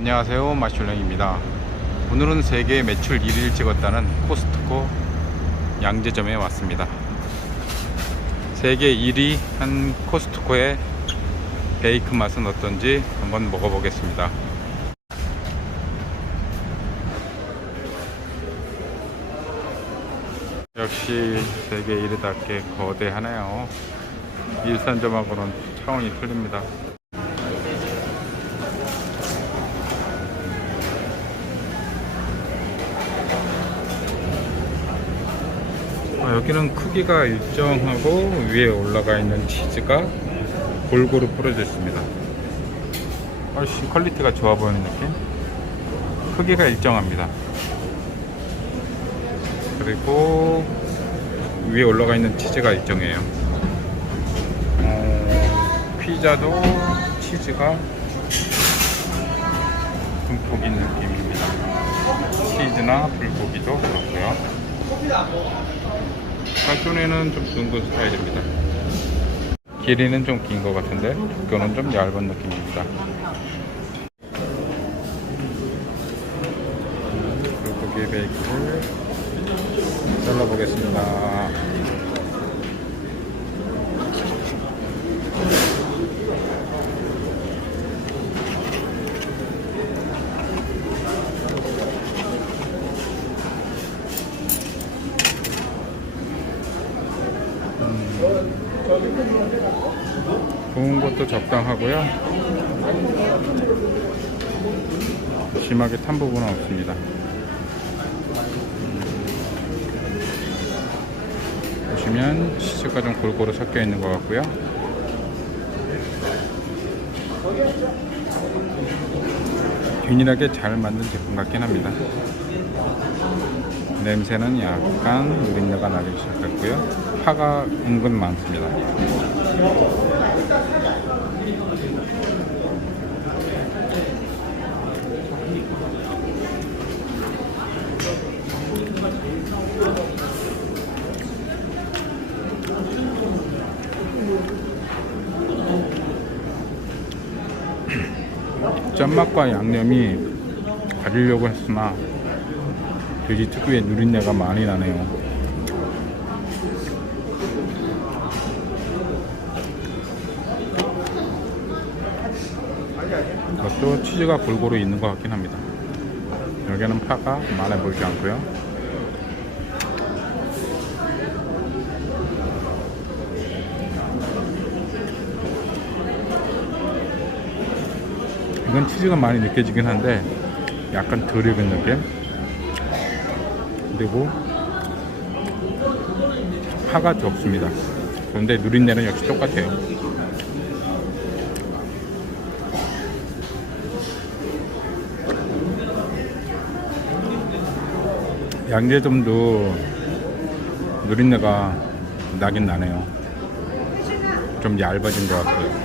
안녕하세요 마슐랭입니다. 오늘은 세계 매출 1위를 찍었다는 코스트코 양재점에 왔습니다. 세계 1위 한 코스트코의 베이크 맛은 어떤지 한번 먹어보겠습니다. 역시 세계 1위답게 거대하네요. 일산점하고는 차원이 틀립니다 여기는 크기가 일정하고 위에 올라가 있는 치즈가 골고루 뿌려져 있습니다. 훨씬 퀄리티가 좋아 보이는 느낌? 크기가 일정합니다. 그리고 위에 올라가 있는 치즈가 일정해요. 어, 피자도 치즈가 듬뿍 있는 느낌입니다. 치즈나 불고기도 그렇고요. 깔조리는 좀 둥근 스타일입니다. 길이는 좀 긴 것 같은데 두께는 좀 얇은 느낌입니다. 불고기 베이크를 잘라보겠습니다. 구운 것도 적당하고요. 심하게 탄 부분은 없습니다. 보시면 치즈가 좀 골고루 섞여 있는 것 같고요. 균일하게 잘 만든 제품 같긴 합니다. 냄새는 약간 누린내가 나기 시작했고요. 파가 은근 많습니다. 짠맛과 양념이 가리려고 했으나 돼지 특유의 누린내가 많이 나네요. 이것도 치즈가 골고루 있는 것 같긴 합니다. 여기는 파가 많아 보이지 않고요. 이건 치즈가 많이 느껴지긴 한데 약간 덜 익은 느낌 그리고 파가 적습니다 그런데 누린내는 역시 똑같아요 양재점도 누린내가 나긴 나네요. 좀 얇아진 것 같고요